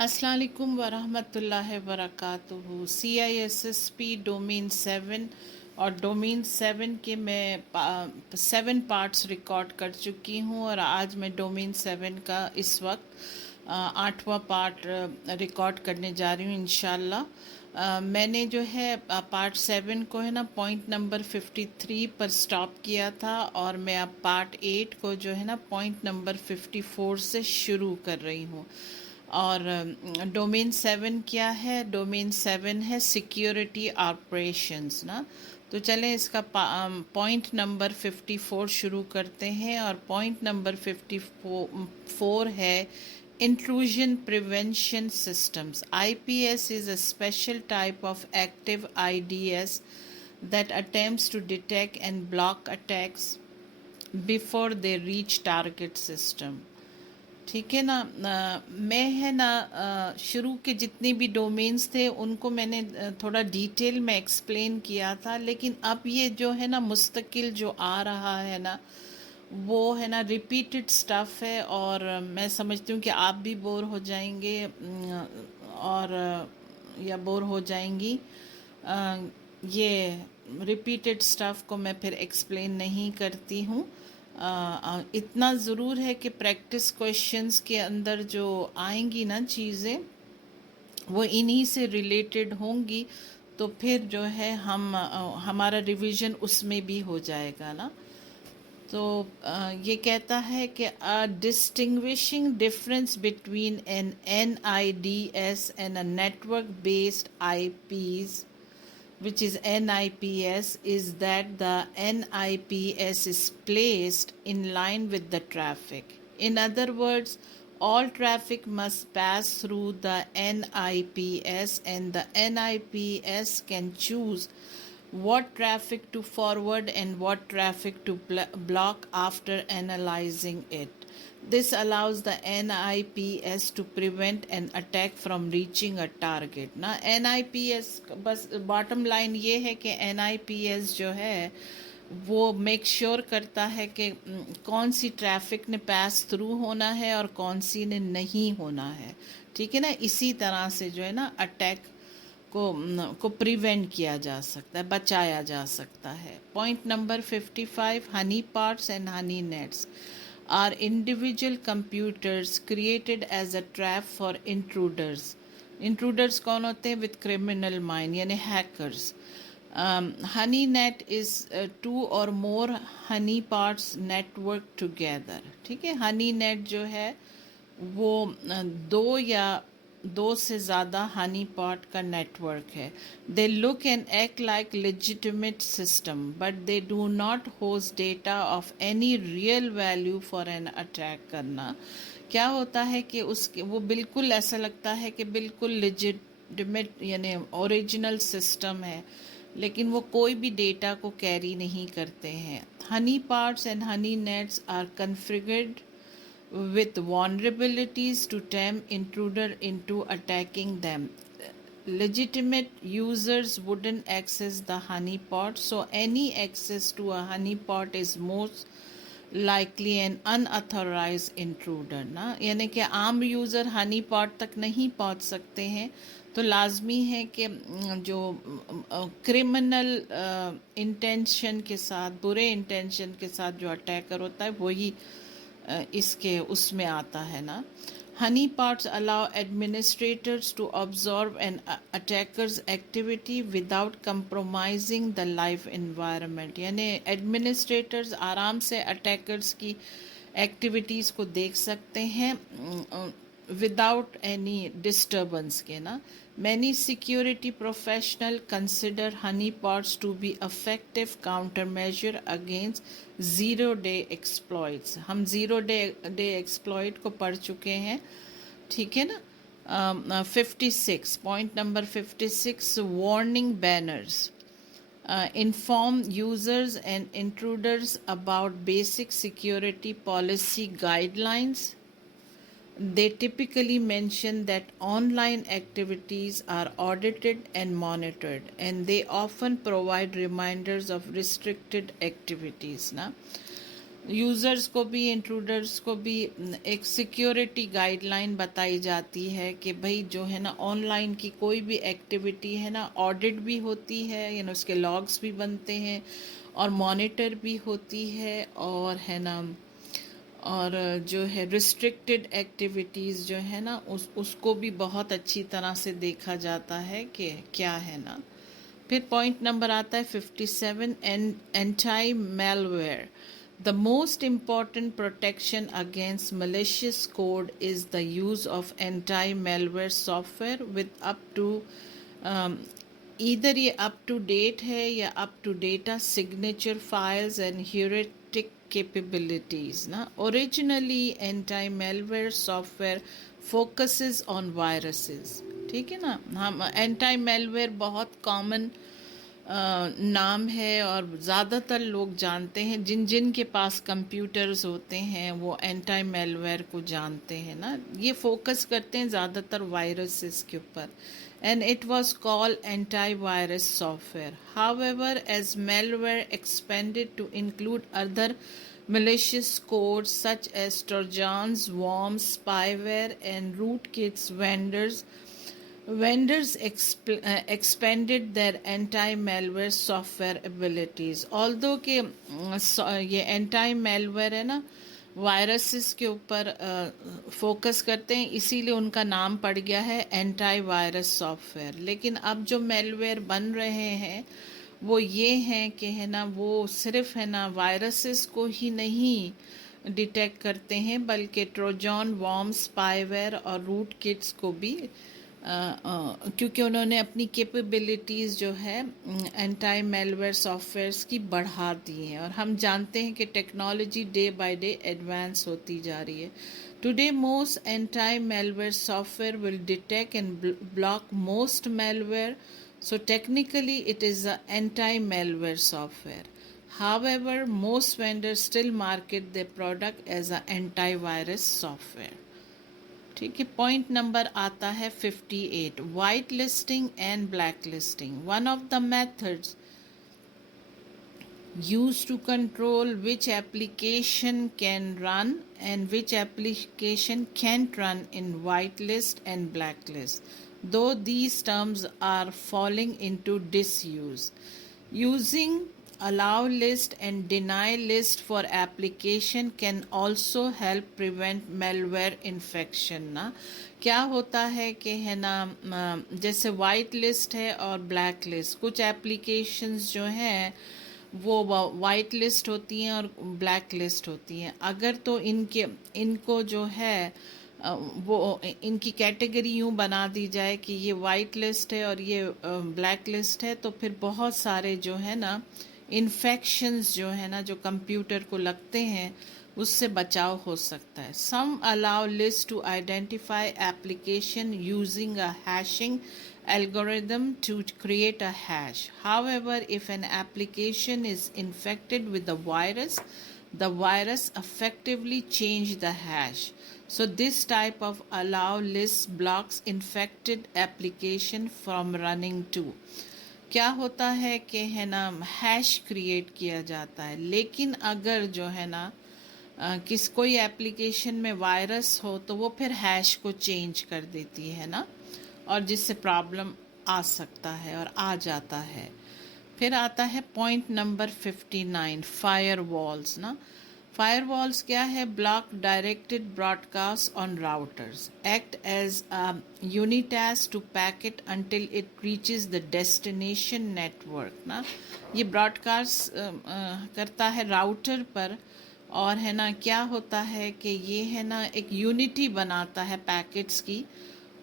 अस्सलाम वालेकुम वरहमतुल्लाहि वबरकातुहू। CISSP डोमेन 7 और डोमेन 7 के मैं 7 पार्ट्स रिकॉर्ड कर चुकी हूँ और आज मैं डोमेन 7 का इस वक्त 8वां पार्ट रिकॉर्ड करने जा रही हूँ इंशाल्लाह। मैंने जो है पार्ट 7 को है ना पॉइंट नंबर 53 पर स्टॉप किया था और मैं अब पार्ट 8 को जो है ना पॉइंट नंबर 54 से शुरू कर रही हूँ। और डोमेन 7 क्या है? डोमेन 7 है सिक्योरिटी ऑपरेशंस ना। तो चलें इसका पॉइंट नंबर 54 शुरू करते हैं और पॉइंट नंबर 54 है intrusion prevention systems. IPS is a special type of active IDS that attempts to detect and block attacks before they reach target system. ठीक है ना। मैं है ना शुरू के जितने भी डोमेन्स थे उनको मैंने थोड़ा डिटेल में एक्सप्लेन किया था, लेकिन अब ये जो है ना मुस्तकिल जो आ रहा है ना वो है ना रिपीटेड स्टफ है और मैं समझती हूँ कि आप भी बोर हो जाएंगे और या बोर हो जाएंगी। ये रिपीटेड स्टफ को मैं फिर एक्सप्लेन नहीं करती हूँ। इतना ज़रूर है कि प्रैक्टिस क्वेश्चंस के अंदर जो आएंगी ना चीज़ें वो इन्हीं से रिलेटेड होंगी, तो फिर जो है हमारा रिवीजन उसमें भी हो जाएगा ना। तो ये कहता है कि distinguishing difference between an NIDS and a network based IPs, which is NIPS, is that the NIPS is placed in line with the traffic. In other words, all traffic must pass through the NIPS and the NIPS can choose what traffic to forward and what traffic to block after analyzing it. This allows the NIPS to prevent an attack from reaching a target ना। NIPS बस bottom line ये है कि NIPS जो है वो make sure करता है कि कौन सी ट्रैफिक ने पास थ्रू होना है और कौन सी ने नहीं होना है। ठीक है ना। इसी तरह से जो है ना अटैक को प्रिवेंट किया जा सकता है, बचाया जा सकता है। Point number 55, honey pots and honey nets are individual computers created as a trap for intruders. Intruders कौन होते हैं? विद क्रिमिनल माइंड यानी hackers. Honey net is 2 or more honey pots network together. ठीक है। हनी नेट जो है वो दो से ज़्यादा हनी पॉट का नेटवर्क है। They look and act like legitimate system but they do not host data of any real value for an attack करना। क्या होता है कि उसके वो बिल्कुल ऐसा लगता है कि बिल्कुल लेजिटिमेट यानी ओरिजिनल सिस्टम है, लेकिन वो कोई भी डेटा को कैरी नहीं करते हैं। Honey pots and honey nets are configured with vulnerabilities to tempt intruder into attacking them. Legitimate users wouldn't access the honeypot, so any access to a honeypot is most likely an unauthorized intruder ना। यानी कि आम user Honey pot तक नहीं पहुंच सकते हैं, तो लाजमी है कि जो क्रिमिनल इंटेंशन के साथ, बुरे इंटेंशन के साथ जो अटैकर होता है वही इसके उसमें आता है ना। Honey pots allow administrators to observe an attacker's activity without compromising the live environment. यानी एडमिनिस्ट्रेटर्स आराम से अटैकर्स की एक्टिविटीज़ को देख सकते हैं विदाउट एनी डिस्टर्बेंस के ना। Many security professional consider honey pots to be effective counter measure against zero day exploits. हम ज़ीरो डे एक्सप्लॉइट को पढ़ चुके हैं। ठीक है ना। 56 point number 56, warning banners inform users and intruders about basic security policy guidelines. They typically mention that online activities are audited and monitored, and they often provide reminders of restricted activities ना। Users को भी, intruders को भी एक security guideline बताई जाती है कि भाई जो है ना ऑनलाइन की कोई भी एक्टिविटी है ना ऑडिट भी होती है, उसके लॉग्स भी बनते हैं और मॉनिटर भी होती है, और है ना और जो है रिस्ट्रिक्टेड एक्टिविटीज़ जो है ना उसको भी बहुत अच्छी तरह से देखा जाता है कि क्या है ना। फिर पॉइंट नंबर आता है 57, anti malware. The most important protection against malicious code is the use of anti-malware software with up to um, either ये अप टू डेट है या up to data signature files and heuristic capabilities ना। Originally anti malware software focuses on viruses, ठीक है ना। हम anti malware बहुत common नाम है और ज़्यादातर लोग जानते हैं, जिन जिन के पास कंप्यूटर्स होते हैं वो एंटी मेलवेयर को जानते हैं ना। ये फोकस करते हैं ज़्यादातर वायरसेस के ऊपर, and it was called antivirus software. However, as malware expanded to include other malicious codes such as trojans, worms, spyware, and rootkits, vendors expanded their anti-malware software abilities. Although कि ये anti-malware है ना viruses के ऊपर focus करते हैं, इसीलिए उनका नाम पड़ गया है एंटी वायरस सॉफ्टवेयर। लेकिन अब जो मेलवेयर बन रहे हैं वो ये हैं कि है ना वो सिर्फ है ना वायरसेस को ही नहीं डिटेक्ट करते हैं, बल्कि ट्रोजन, वॉर्म, स्पाईवेयर और रूट किट्स को भी क्योंकि उन्होंने अपनी कैपेबिलिटीज़ जो है एंटी मेलवेयर सॉफ्टवेयर्स की बढ़ा दी हैं। और हम जानते हैं कि technology day by day advance होती जा रही है। Today most anti malware software will detect and block most malware, so technically it is an anti-malware software. However, most vendors still market their product as an antivirus software. ठीक है। Point number आता है 58, white listing and black listing. One of the methods used to control which application can run and which application can't run in whitelist and blacklist, though these terms are falling into disuse. Using allow list and deny list for application can also help prevent malware infection ना। क्या होता है कि है ना जैसे white list है और ब्लैक लिस्ट, कुछ एप्लीकेशंस जो हैं वो वाइट लिस्ट होती हैं और ब्लैक लिस्ट होती हैं। अगर तो इनको जो है वो इनकी कैटेगरी यूँ बना दी जाए कि ये वाइट लिस्ट है और ये ब्लैक लिस्ट है, तो फिर बहुत सारे जो है ना इन्फेक्शंस जो है ना जो कंप्यूटर को लगते हैं उससे बचाव हो सकता है. Some allow list to identify application using a hashing algorithm to create a hash. However, if an application is infected with the virus effectively change the hash. So this type of allow list blocks infected application from running too. क्या होता है कि है ना hash create किया जाता है, लेकिन अगर जो है ना कोई एप्लीकेशन में वायरस हो तो वो फिर हैश को चेंज कर देती है ना, और जिससे प्रॉब्लम आ सकता है और आ जाता है. फिर आता है पॉइंट नंबर 59, फायरवॉल्स ना. फायरवॉल्स क्या है? Block directed broadcast on routers, act as unicast to packet until it reaches the destination network ना. ये ब्रॉडकास्ट करता है राउटर पर, और है ना क्या होता है कि ये है ना एक यूनिटी बनाता है पैकेट्स की,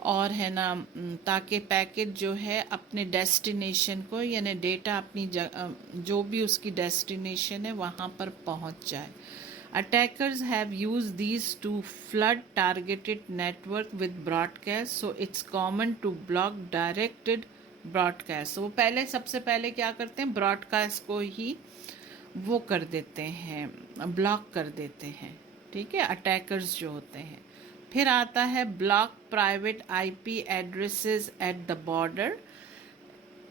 और है ना ताकि पैकेट जो है अपने डेस्टिनेशन को यानी डेटा अपनी जो भी उसकी डेस्टिनेशन है वहाँ पर पहुँच जाए. Attackers have use these to flood targeted network with broadcast, so it's common to block directed broadcast. वो सबसे पहले क्या करते हैं, ब्रॉडकास्ट को ही वो कर देते हैं, ब्लॉक कर देते हैं. ठीक है, अटैकर्स जो होते हैं. फिर आता है block private IP addresses at the border.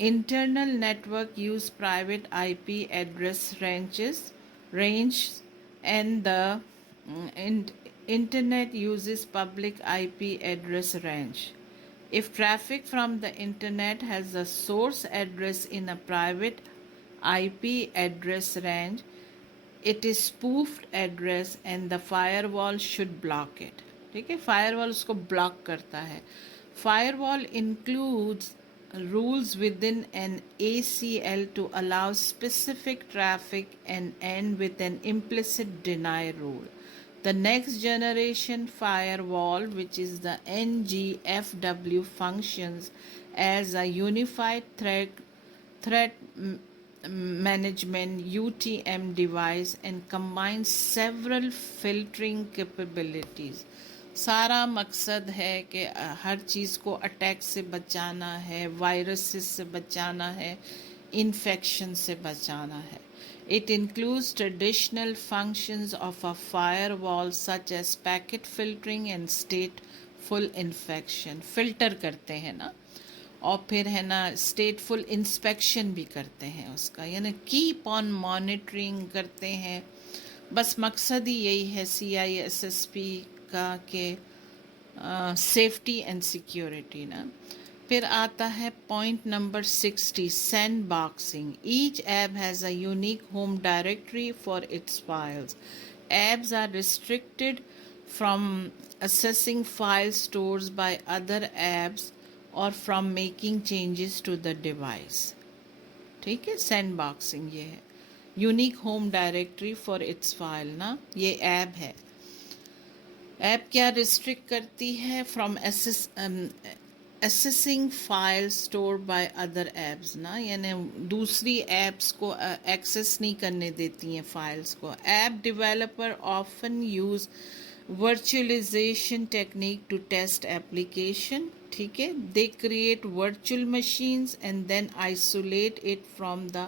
Internal network use private IP address range and the internet uses public IP address range. If traffic from the internet has a source address in a private IP address range, it is spoofed address and the firewall should block it. ठीक है, firewall उसको block करता है. Firewall includes rules within an ACL to allow specific traffic and end with an implicit deny rule. The next generation firewall, which is the NGFW, functions as a unified threat management UTM device and combines several filtering capabilities. सारा मकसद है कि हर चीज़ को attack से बचाना है, viruses से बचाना है, इन्फेक्शन से बचाना है. It includes traditional functions of a firewall such as packet filtering and stateful inspection. Filter करते हैं ना, और फिर है ना स्टेटफुल इंस्पेक्शन भी करते हैं उसका, यानी कीप ऑन मॉनिटरिंग करते हैं. बस मकसद ही यही है CISSP का के सेफ्टी एंड सिक्योरिटी ना. फिर आता है point number 60, sand boxing. Each app has a unique home directory for its files. Apps are restricted from accessing file stores by other apps or from making changes to the device. ठीक है, sandboxing ये है. Unique home directory for its file ना, ये app है. App क्या restrict करती है? From accessing file stored by other apps ना, यानी दूसरी एप्स को एक्सेस नहीं करने देती हैं फाइल्स को. App developer often use virtualization technique to test application. ठीक है, they create virtual machines and then isolate it from the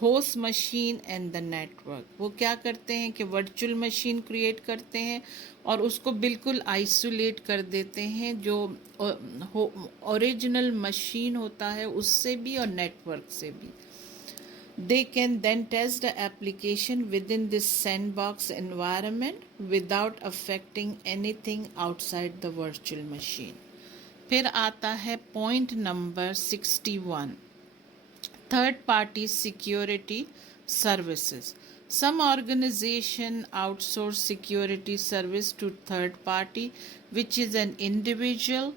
host machine and the network. वो क्या करते हैं कि virtual machine create करते हैं और उसको बिल्कुल isolate कर देते हैं जो original machine होता है उससे भी और network से भी. They can then test the application within this sandbox environment without affecting anything outside the virtual machine. फिर आता है point number 61, third party security services. Some organization outsource security service to third party, which is an individual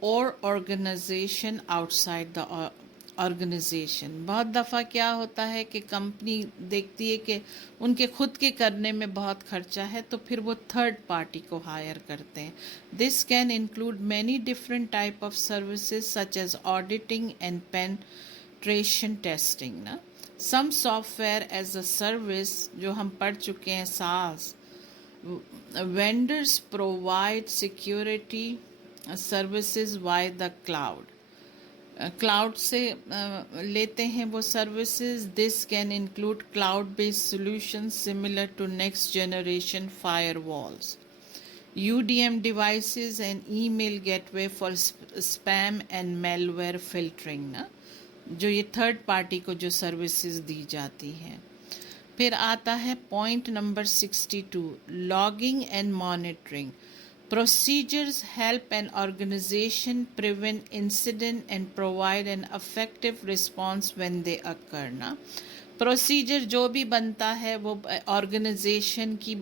or organization outside the organization. बहुत दफ़ा क्या होता है कि company देखती है कि उनके खुद के करने में बहुत खर्चा है तो फिर वो थर्ड पार्टी को हायर करते हैं. This can include many different type of services such as auditing and penetration testing ना. Some software as a service जो हम पढ़ चुके हैं, SaaS, vendors provide security services via the cloud. Cloud से लेते हैं वो services. This can include cloud based solution similar to next generation firewalls, UDM devices and email gateway for spam and malware filtering ना, जो ये third party को जो services दी जाती हैं. फिर आता है point number 62, logging and monitoring. Procedures help an organization prevent incident and provide an effective response when they occur ना. प्रोसीजर जो भी बनता है वो ऑर्गेनाइजेशन की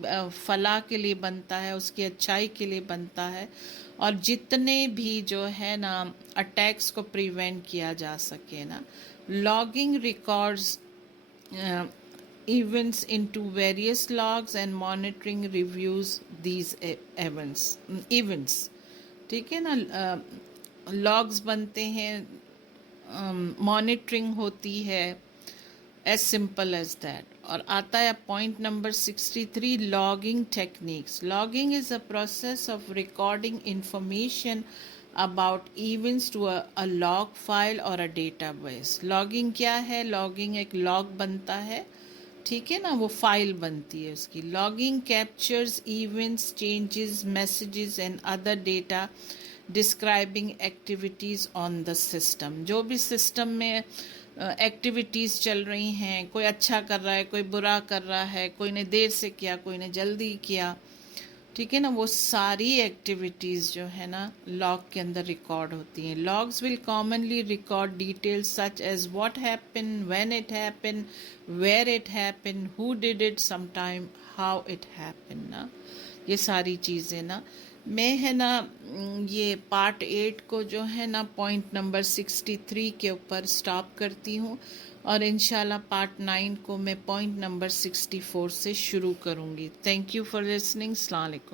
फलाह के लिए बनता है, उसकी अच्छाई के लिए बनता है, और जितने भी जो है ना अटैक्स को प्रिवेंट किया जा सके ना. Logging records events into various logs and monitoring reviews these events. ठीक है ना, logs बनते हैं, monitoring होती है, as simple as that. और आता है point number 63, logging techniques. Logging is a process of recording information about events to a log file or a database. logging क्या है? logging एक log बनता है, ठीक है ना, वो फाइल बनती है उसकी. Logging captures events, changes, messages and other data describing activities on the system. जो भी सिस्टम में एक्टिविटीज़ चल रही हैं, कोई अच्छा कर रहा है, कोई बुरा कर रहा है, कोई ने देर से किया, कोई ने जल्दी किया, ठीक है ना, वो सारी एक्टिविटीज़ जो है ना लॉग के अंदर रिकॉर्ड होती हैं। Logs will commonly record details such as what happen, when it happen, where it happen, who did it, sometime how it happen ना, ये सारी चीज़ें ना। मैं है ना ये पार्ट 8 को जो है ना पॉइंट नंबर 63 के ऊपर स्टॉप करती हूँ और इंशाल्लाह पार्ट 9 को मैं पॉइंट नंबर 64 से शुरू करूँगी। Thank you for listening. अस्सलाम वालेकुम।